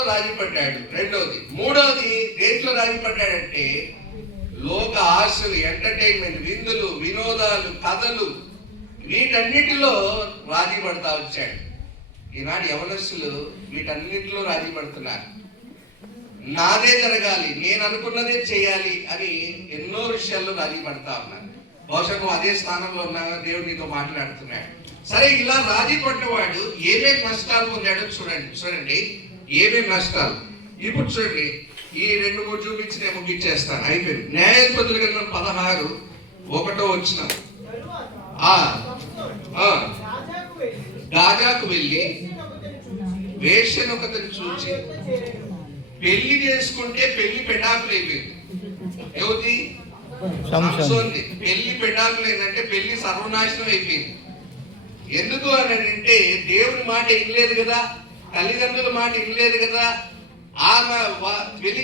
అన్నిటిలో రాజీ పడ్డాడు. రెండవది. మూడవది దేంట్లో రాజీ పడ్డాడంటే లోక ఆశలు, ఎంటర్టైన్మెంట్, విందులు, వినోదాలు, కథలు, వీటన్నిటిలో రాజీ పడతా వచ్చాడు. ఈనాడు యవనస్తులు వీటన్నిటిలో రాజీ పడుతున్నారు. నాదే జరగాలి, నేను అనుకున్నదే చేయాలి అని ఎన్నో విషయాల్లో రాజీ పడతా ఉన్నారు. బహుశా నువ్వు అదే స్థానంలో ఉన్నావా, దేవుడు నీతో మాట్లాడుతున్నాడు. సరే, ఇలా రాజీ పడ్డవాడు ఏమేమి నష్టాలు పొందాడో చూడండి ఏమేమి నష్టాలు. ఇప్పుడు చూడండి, ఈ 2-3 చూపించి నేను ముగించేస్తాను, అయిపోయింది. న్యాయాధిపతుల గ్రంథం 16:1 గాజాకు వెళ్ళి వేశ్యనొకతను చూచి పెళ్లి చేసుకుంటే పెళ్లి పెటాకులు అయిపోయింది. ఏది సంసోన్ది పెళ్లి పెటాకులు ఏంటంటే పెళ్లి సర్వనాశనం అయిపోయింది. ఎందుకు అని అంటే దేవుని మాట వినలేదు కదా, తల్లిదండ్రుల మాట వినలేదు కదా. ఆమె పెళ్లి